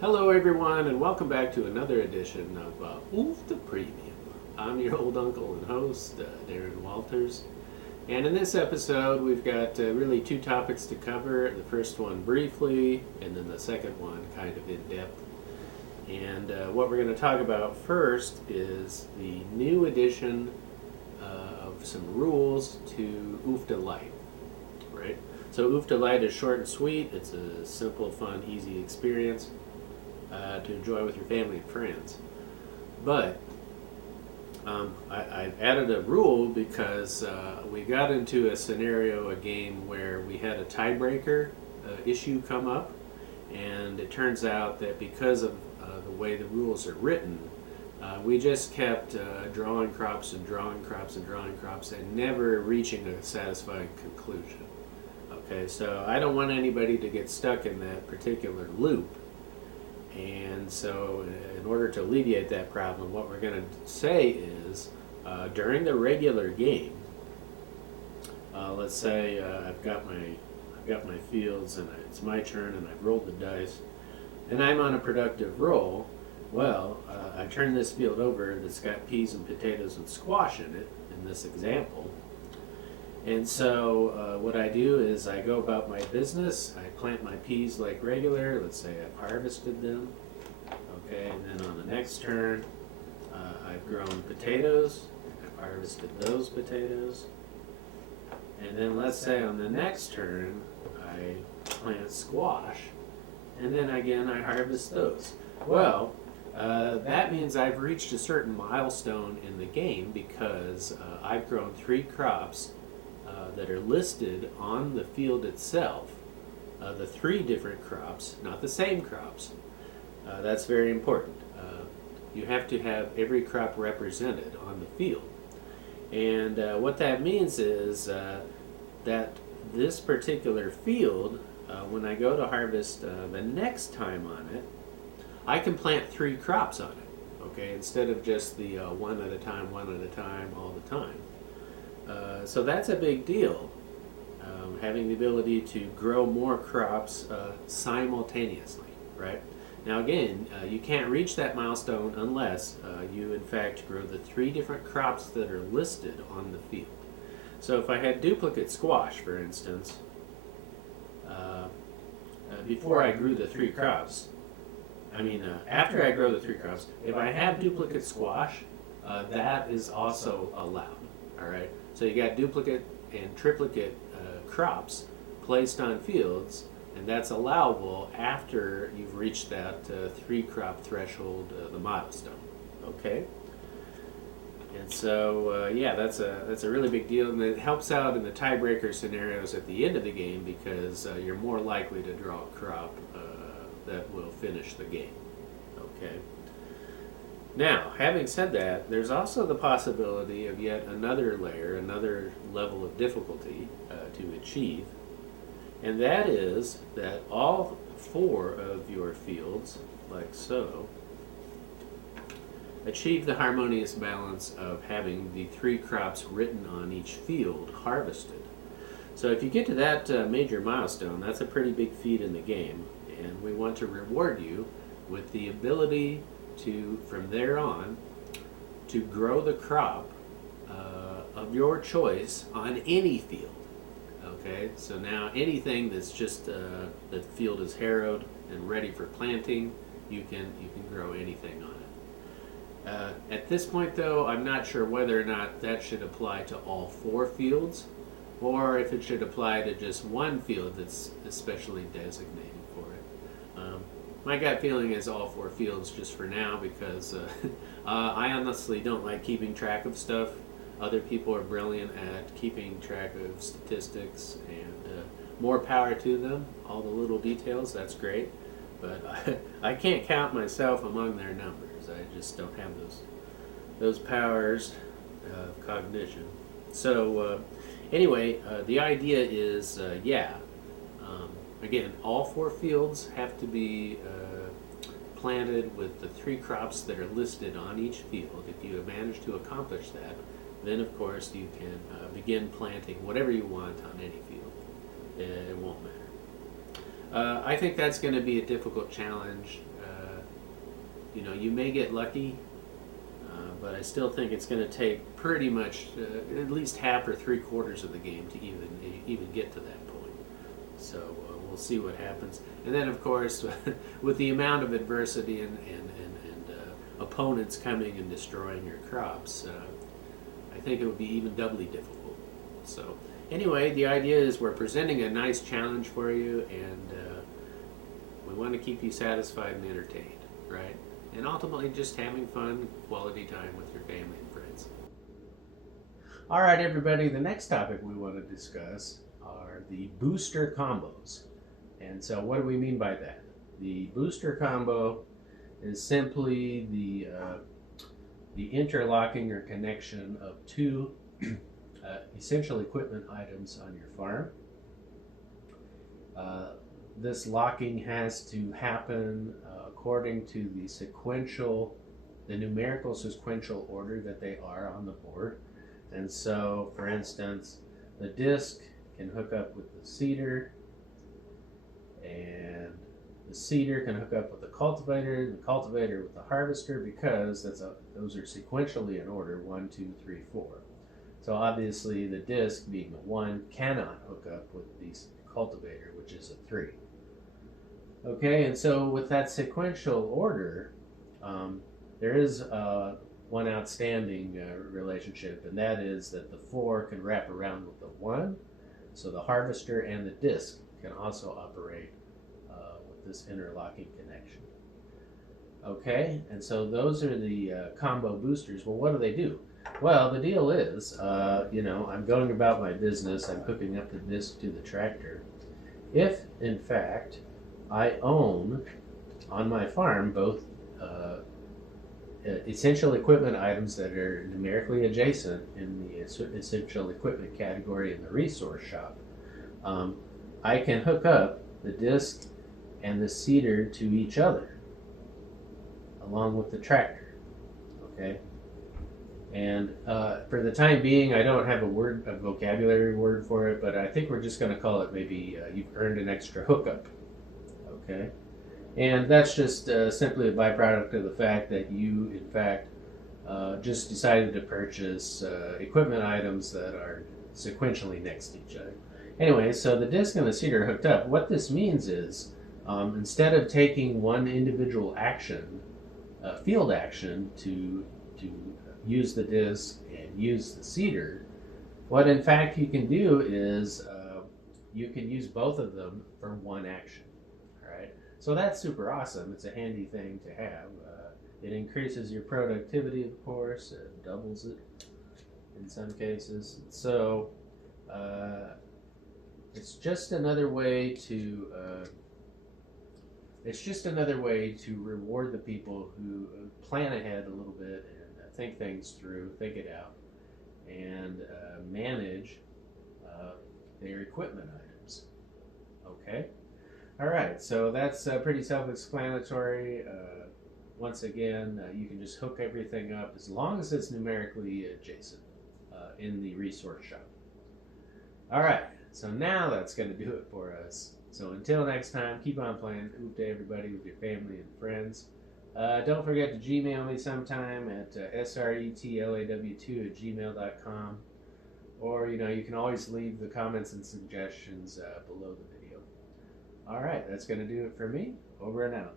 Hello, everyone, and welcome back to another edition of Oof the Premium. I'm your old uncle and host, Darren Walters. And in this episode, we've got really two topics to cover. The first one briefly, and then the second one kind of in depth. And what we're going to talk about first is the new addition of some rules to Oof LITE, right? So Oof LITE is short and sweet. It's a simple, fun, easy experience to enjoy with your family and friends. But I've added a rule because we got into a scenario, a game where we had a tiebreaker issue come up, and it turns out that because of the way the rules are written, we just kept drawing crops and drawing crops and drawing crops and never reaching a satisfying conclusion. Okay, so I don't want anybody to get stuck in that particular loop. And so, in order to alleviate that problem, what we're going to say is during the regular game, let's say I've got my fields and it's my turn and I've rolled the dice, and I'm on a productive roll. Well, I turn this field over that's got peas and potatoes and squash in it, in this example. And so what I do is I go about my business. I plant my peas like regular. Let's say I've harvested them. Okay, and then on the next turn, I've grown potatoes. I've harvested those potatoes. And then let's say on the next turn, I plant squash. And then again, I harvest those. Well, that means I've reached a certain milestone in the game because I've grown 3 crops that are listed on the field itself, the 3 different crops, not the same crops. That's very important. You have to have every crop represented on the field. And what that means is that this particular field, when I go to harvest the next time on it, I can plant 3 crops on it, okay, instead of just the one at a time, all the time. So that's a big deal, having the ability to grow more crops simultaneously, right? Now again, you can't reach that milestone unless you in fact grow the 3 different crops that are listed on the field. So if I had duplicate squash, for instance, before I grew the 3 crops, after I grow the 3 crops, if I have duplicate squash, that is also allowed, all right? So you got duplicate and triplicate crops placed on fields, and that's allowable after you've reached that 3 crop threshold, the milestone, okay? And so, yeah, that's a really big deal, and it helps out in the tiebreaker scenarios at the end of the game because you're more likely to draw a crop that will finish the game, okay? Now, having said that, there's also the possibility of yet another layer, another level of difficulty to achieve, and that is that all 4 of your fields, like so, achieve the harmonious balance of having the 3 crops written on each field harvested. So if you get to that major milestone, that's a pretty big feat in the game, and we want to reward you with the ability to, from there on, to grow the crop of your choice on any field. Okay, so now anything that's just the field is harrowed and ready for planting, you can grow anything on it. At this point, though, I'm not sure whether or not that should apply to all 4 fields, or if it should apply to just one field that's especially designated for it. My gut feeling is all 4 fields just for now because I honestly don't like keeping track of stuff. Other people are brilliant at keeping track of statistics, and more power to them. All the little details, that's great. But I can't count myself among their numbers. I just don't have those powers of cognition. So anyway, the idea is, again, all 4 fields have to be planted with the 3 crops that are listed on each field. If you have managed to accomplish that, then of course you can begin planting whatever you want on any field. It won't matter. I think that's going to be a difficult challenge You know, you may get lucky, but I still think it's going to take pretty much at least half or 3/4 of the game to even get to that point. So we'll see what happens. And then, of course, with the amount of adversity and opponents coming and destroying your crops, I think it would be even doubly difficult. So anyway, the idea is we're presenting a nice challenge for you, and we want to keep you satisfied and entertained, right? And ultimately just having fun, quality time with your family and friends. All right, everybody, the next topic we want to discuss are the booster combos. And so what do we mean by that? The booster combo is simply the interlocking or connection of two essential equipment items on your farm. This locking has to happen according to the numerical sequential order that they are on the board. And so, for instance, the disc can hook up with the seeder, and the seeder can hook up with the cultivator with the harvester, because those are sequentially in order, 1, 2, 3, 4. So obviously the disc, being a 1, cannot hook up with the cultivator, which is a 3. Okay, and so with that sequential order, there is one outstanding relationship, and that is that the 4 can wrap around with the 1, so the harvester and the disc can also operate with this interlocking connection. Okay, and so those are the combo boosters. Well, what do? Well, the deal is, you know, I'm going about my business, I'm hooking up the disc to the tractor. If, in fact, I own on my farm both essential equipment items that are numerically adjacent in the essential equipment category in the resource shop, I can hook up the disc and the seeder to each other along with the tractor. Okay, and for the time being, I don't have a vocabulary word for it, but I think we're just going to call it maybe you've earned an extra hookup. Okay, and that's just simply a byproduct of the fact that you, in fact, just decided to purchase equipment items that are sequentially next to each other. Anyway, so the disc and the seeder are hooked up. What this means is, instead of taking one individual action, field action, to use the disc and use the seeder, what in fact you can do is you can use both of them for one action. So that's super awesome. It's a handy thing to have. It increases your productivity, of course. It doubles it in some cases. So it's just another way to reward the people who plan ahead a little bit and think things through, think it out, and manage their equipment items. Okay. All right, so that's pretty self-explanatory. Once again, you can just hook everything up as long as it's numerically adjacent in the resource shop. All right, so now that's going to do it for us. So until next time, keep on playing Hoop Day, everybody, with your family and friends. Don't forget to Gmail me sometime at sretlaw2@gmail.com, or you can always leave the comments and suggestions below the video. All right, that's going to do it for me. Over and out.